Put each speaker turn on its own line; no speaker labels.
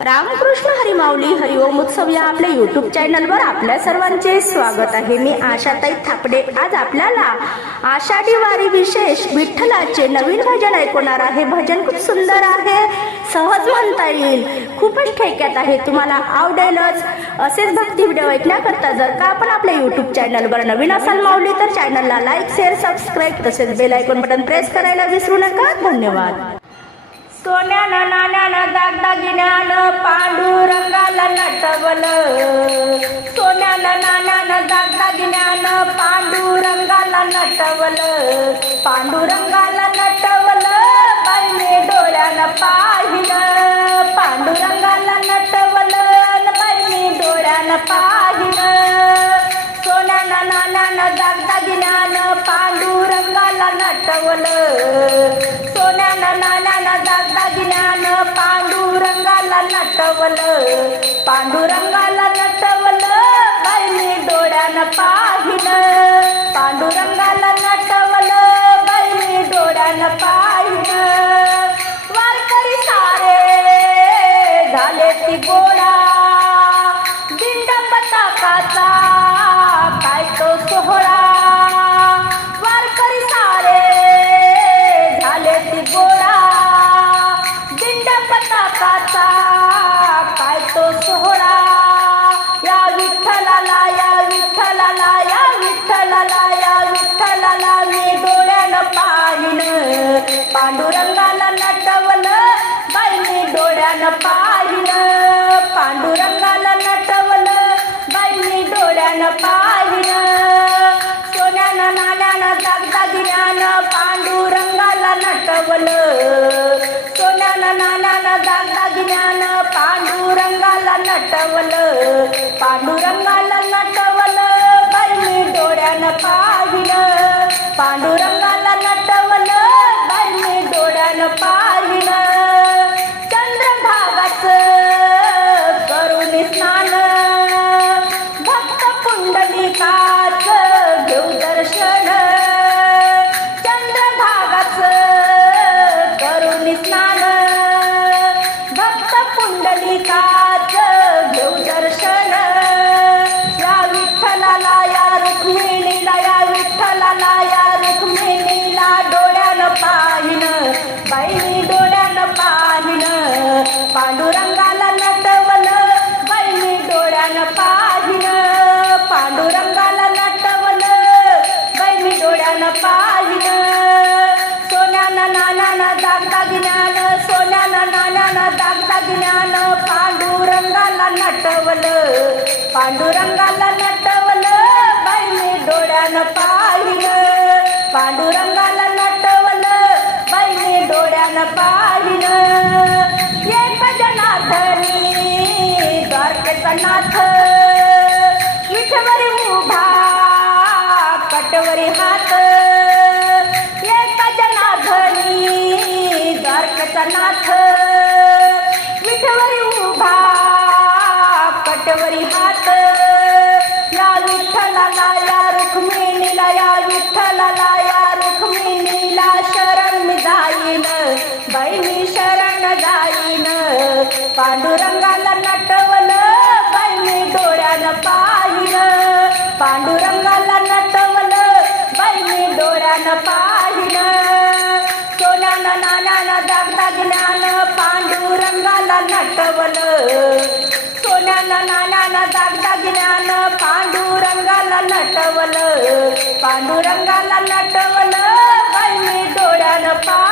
रामकृष्ण हरिमाऊली हरिओम उत्सव या आपल्या युट्यूब चॅनलवर आपल्या सर्वांचे स्वागत आहे. मी आशाताई थापडे. आज आपल्याला आषाढी वारी विशेष विठ्ठलाचे नवीन भजन ऐकवणार आहे. भजन खूप सुंदर आहे. सहज म्हणता येईल. खूपच ठेक्यात आहे. तुम्हाला आवडेलच. असेच भक्ती व्हिडिओ ऐकण्याकरता जर का आपण आपल्या युट्यूब चॅनलवर नवीन असाल माऊली तर चॅनलला लाईक शेअर सबस्क्राईब तसेच बेल आयकॉन बटन प्रेस करायला विसरू नका. धन्यवाद. सोन्यानं नाण्यानं दागदागिन्यानं पांडुरंगाला नटवलं. सोन्यानं नाण्यानं दागदागिन्यानं पांडुरंगाला नटवलं. पांडुरंगाला पांडुरंगाला नटवलं डोळ्यानं पाहिलं. पांडुरंगाला नटवलं बाईंनी डोळ्यानं पाहिलं. सोन्यानं नाण्यानं दागदागिन्यानं पांडुरंगाला नटवलं. सोन्यानं नाण्यानं दागदागिन्यानं पांडुरंगाला नटवलं. पांडुरंगाला नटवलं बाईंनी डोळ्यानं पाहिलं. पांडुरंगाला नटवलं बाईंनी डोळ्यानं पाहिलं. बाईनी डोळ्यानं पांडुरंगाला नटवलं बाईनी डोळ्यानं पाहिनं सोन्यानं नाण्यानं दागदागिन्यानं सोन्यानं नानानं दागदागिन्यानं पांडुरंगाला नटवलं पांडुरंगाला नटवलं बाईने डोळ्यानं पाहिलं. पांडुरंगाला नटवलं बाईने डोळ्यानं पाहिलं जगन्नाथ नाथ उभा कटवरी हात. एक जनार्दनी द्वारकेचा नाथ. विठवरी उभा पटवरी हात. या विठ्ठलाला या रुक्मिणीला या विठ्ठलाला या रुक्मिणीला शरण जाईन. बहिणी शरण जाईन. पांडुरंगाला पांडुरंगाला नटवलं बहिणी डोळ्यानं पाहिलं. सोन्यानं नानानं दागदा ज्ञान पांडुरंगाला नटवलं. सोन्यानं नानानं दागदा ज्ञान पांडुरंगाला नटवलं. पांडुरंगाला नटवलं बाईने डोळ्यानं पा